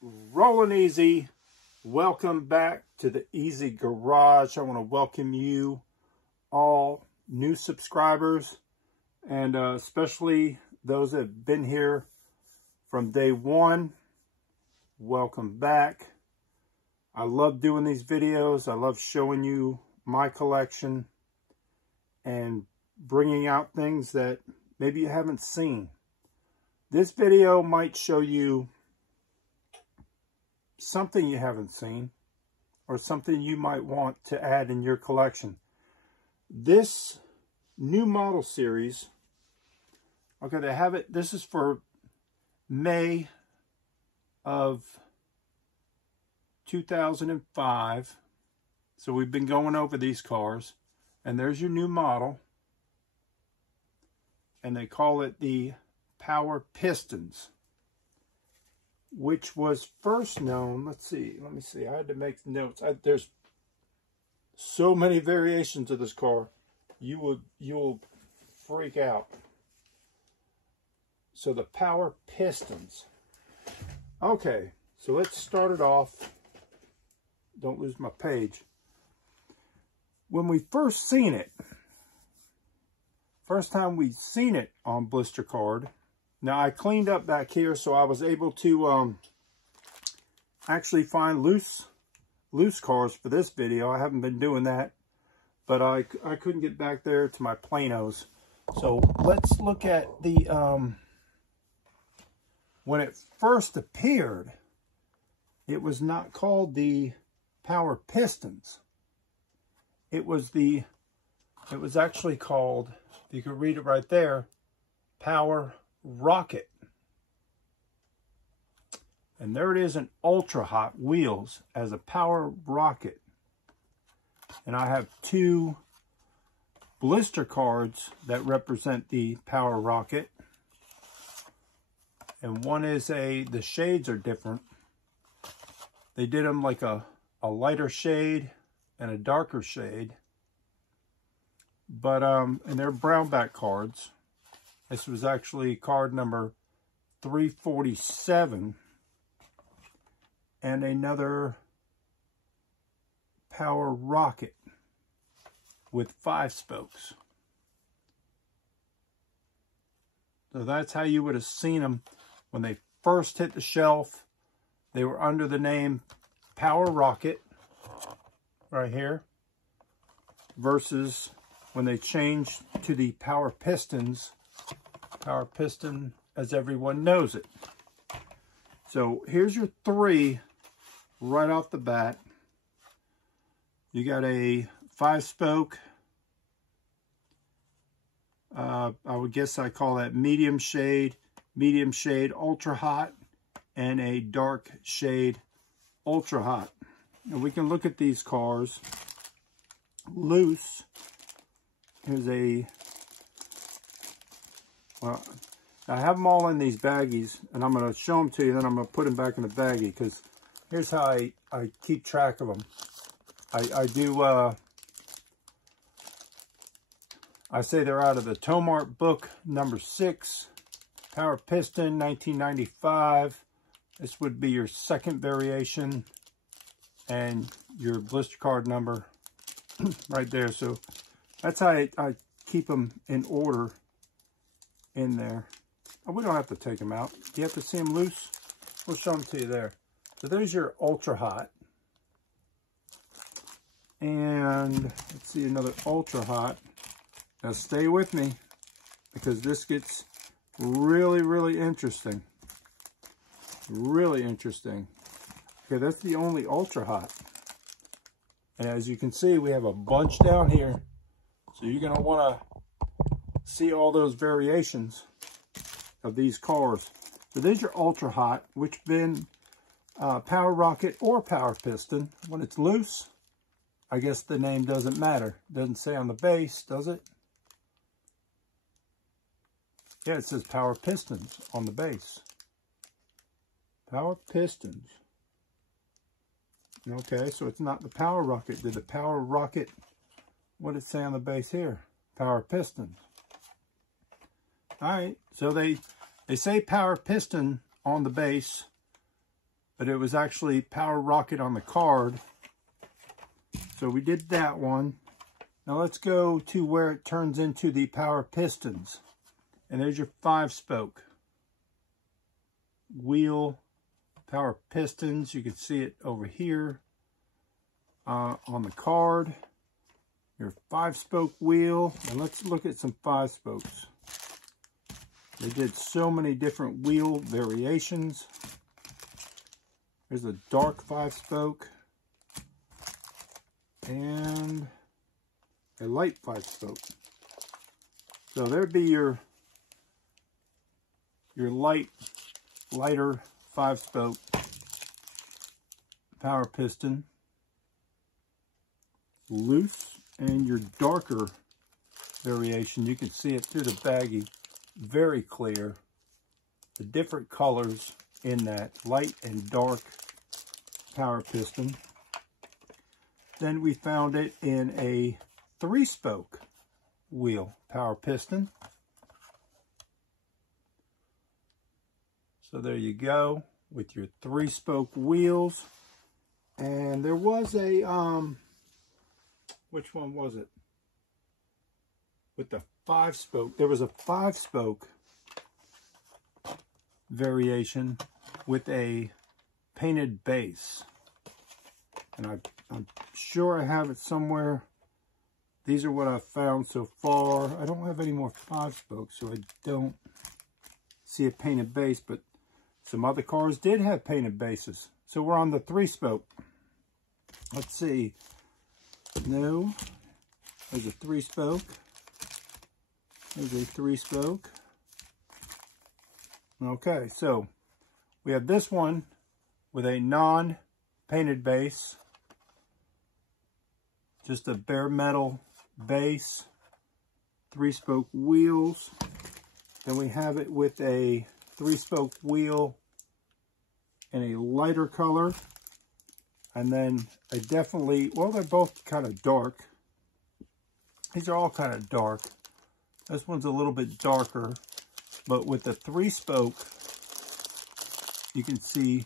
Rolling easy. Welcome back to the Easy Garage. I want to welcome you all new subscribers, and especially those that have been here from day one. Welcome back. I love doing these videos. I love showing you my collection and bringing out things that maybe you haven't seen. This video might show you something you haven't seen or something you might want to add in your collection. This new model series, okay, they have it, this is for May of 2005. So we've been going over these cars, and there's your new model, and they call it the Power Pistons, which was first known, let me see, I had to make notes. There's so many variations of this car, you'll freak out. So the Power Pistons. Okay, so let's start it off. Don't lose my page. When we first seen it, first time we seen it on blister card. Now, I cleaned up back here, so I was able to actually find loose cars for this video. I haven't been doing that, but I couldn't get back there to my planos. So let's look at the, when it first appeared, it was not called the Power Pistons. It was actually called, you can read it right there, Power Rocket. And there it is in Ultra Hot Wheels as a Power Rocket. And I have two blister cards that represent the Power Rocket. And one is the shades are different. They did them like a lighter shade and a darker shade. But, and they're brown back cards. This was actually card number 347. And another Power Rocket with 5 spokes. So that's how you would have seen them when they first hit the shelf. They were under the name Power Rocket right here, versus when they changed to the Power Pistons. Power Piston, as everyone knows it. So here's your 3 right off the bat. You got a 5-spoke. I would guess I call that medium shade, ultra hot, and a dark shade, ultra hot. And we can look at these cars loose. Here's a, well, I have them all in these baggies, and I'm going to show them to you, then I'm going to put them back in the baggie, because here's how I keep track of them. I say they're out of the Tomart book number 6, Power Piston, 1995. This would be your second variation, and your blister card number right there. So that's how I keep them in order in there. Oh, we don't have to take them out. Do you have to see them loose? We'll show them to you there. So there's your Ultra Hot. And let's see another Ultra Hot. Now stay with me, because this gets really, really interesting. Really interesting. Okay, that's the only Ultra Hot. And as you can see, we have a bunch down here. So you're going to want to see all those variations of these cars. So there's your Ultra Hot, which been Power Rocket or Power Piston. When it's loose, I guess the name doesn't matter. Doesn't say on the base, does it? Yeah, it says Power Pistons on the base. Power Pistons. Okay, so it's not the Power Rocket. Did the Power Rocket, what did it say on the base here? Power Pistons. All right, so they say Power Piston on the base, but it was actually Power Rocket on the card. So we did that one. Now let's go to where it turns into the Power Pistons. And there's your 5-spoke wheel Power Pistons. You can see it over here on the card. Your 5-spoke wheel. And let's look at some 5-spokes. They did so many different wheel variations. There's a dark 5-spoke and a light 5-spoke. So there'd be your lighter 5-spoke power piston, loose, and your darker variation. You can see it through the baggie, very clear. The different colors in that light and dark power piston. Then we found it in a 3-spoke wheel power piston. So there you go with your 3-spoke wheels. And there was a which one was it? With the 5-spoke, there was a 5-spoke variation with a painted base. And I'm sure I have it somewhere. These are what I've found so far. I don't have any more 5-spokes, so I don't see a painted base, but some other cars did have painted bases. So we're on the 3-spoke. Let's see. No, there's a 3-spoke. There's a 3-spoke. Okay, so we have this one with a non-painted base. Just a bare metal base. 3-spoke wheels. Then we have it with a 3-spoke wheel in a lighter color. And then I definitely, well, they're both kind of dark. These are all kind of dark. This one's a little bit darker. But with the 3-spoke, you can see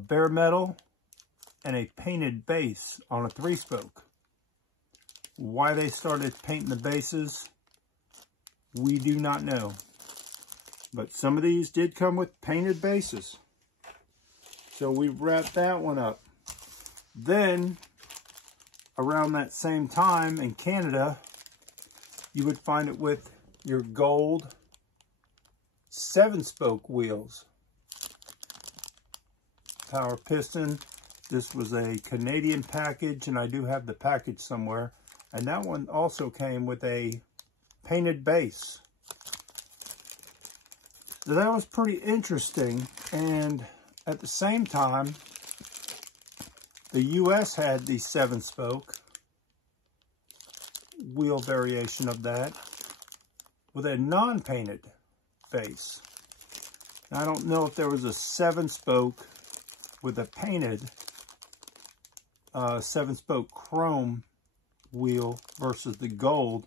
bare metal and a painted base on a 3-spoke. Why they started painting the bases, we do not know. But some of these did come with painted bases. So we wrapped that one up. Then, around that same time in Canada, you would find it with your gold 7-spoke wheels. Power piston. This was a Canadian package, and I do have the package somewhere. And that one also came with a painted base. So that was pretty interesting. And at the same time, the US had the 7-spoke wheel variation of that with a non-painted base. Now, I don't know if there was a 7-spoke with a painted 7-spoke chrome wheel versus the gold.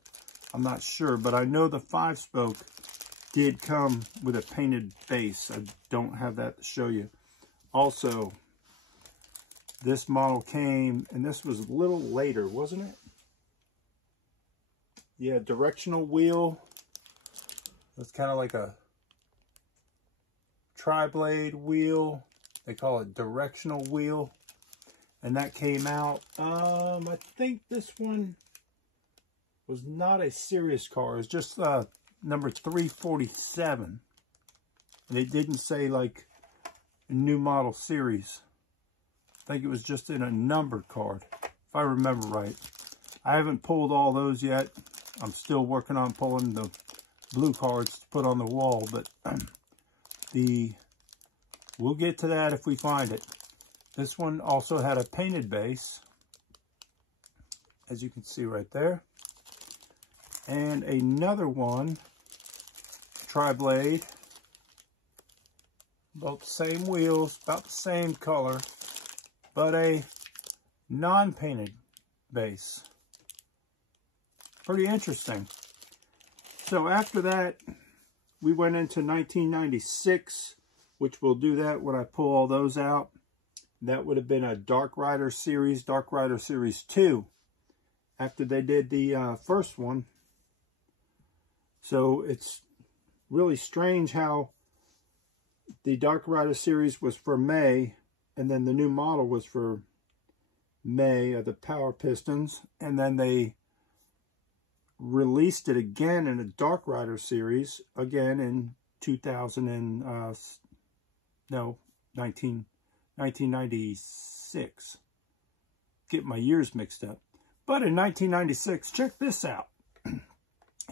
I'm not sure, but I know the 5-spoke did come with a painted base. I don't have that to show you. Also, this model came, and this was a little later, wasn't it? Yeah, directional wheel. It's kind of like a tri-blade wheel. They call it directional wheel. And that came out, I think this one was not a series car. It was just number 347. And it didn't say like a new model series. I think it was just in a numbered card, if I remember right. I haven't pulled all those yet. I'm still working on pulling the blue cards to put on the wall, but we'll get to that if we find it. This one also had a painted base, as you can see right there. And another one, tri-blade, both the same wheels, about the same color, but a non-painted base. Pretty interesting. So after that, we went into 1996 which we'll do that when I pull all those out. That would have been a Dark Rider Series 2, after they did the first one. So it's really strange how the Dark Rider series was for May, and then the new model was for May of the Power Pistons, and then they released it again in a Dark Rider series again in 1996. Get my years mixed up. But in 1996, check this out.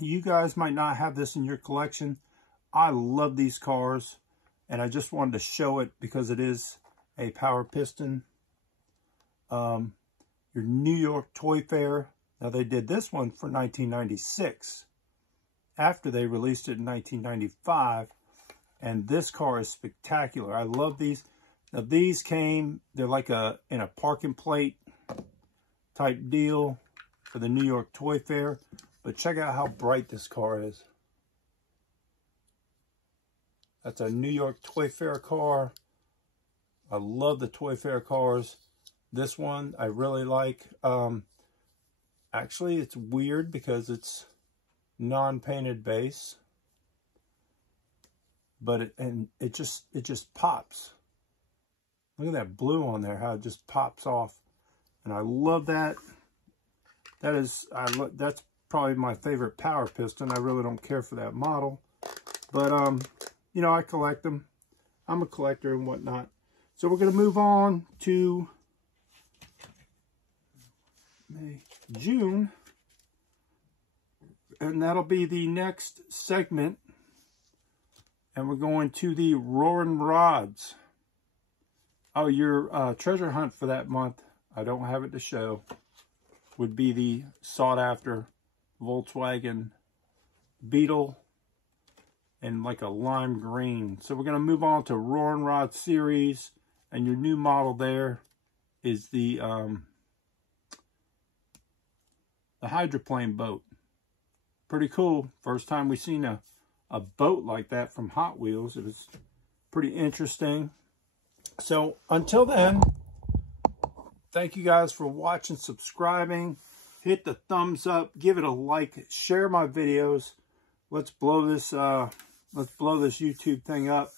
You guys might not have this in your collection. I love these cars, and I just wanted to show it because it is a Power Piston. Your New York Toy Fair. Now, they did this one for 1996 after they released it in 1995, and this car is spectacular. I love these. Now, these came, they're like in a parking plate type deal for the New York Toy Fair. But check out how bright this car is. That's a New York Toy Fair car. I love the Toy Fair cars. This one I really like. Actually, it's weird because it's non-painted base, but it just pops. Look at that blue on there, how it just pops off, and I love that. That's probably my favorite Power Piston. I really don't care for that model, but you know, I collect them. I'm a collector and whatnot. So we're going to move on to June, and that'll be the next segment, and we're going to the Roaring Rods. Oh, your treasure hunt for that month, I don't have it to show, would be the sought after Volkswagen Beetle and like a lime green. So we're going to move on to Roaring Rod series, and your new model there is the hydroplane boat. Pretty cool. First time we've seen a boat like that from Hot Wheels. It was pretty interesting. So until then, thank you guys for watching, subscribing. Hit the thumbs up, give it a like, share my videos. Let's blow this YouTube thing up.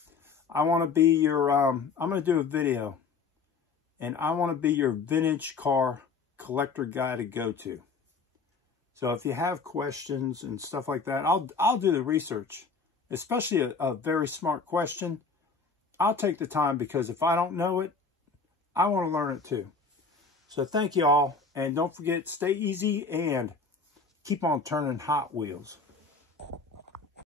I want to be your I'm going to do a video, and I want to be your vintage car collector guy to go to. So if you have questions and stuff like that, I'll do the research, especially a very smart question. I'll take the time, because if I don't know it, I want to learn it too. So thank you all, and don't forget, stay easy and keep on turning Hot Wheels.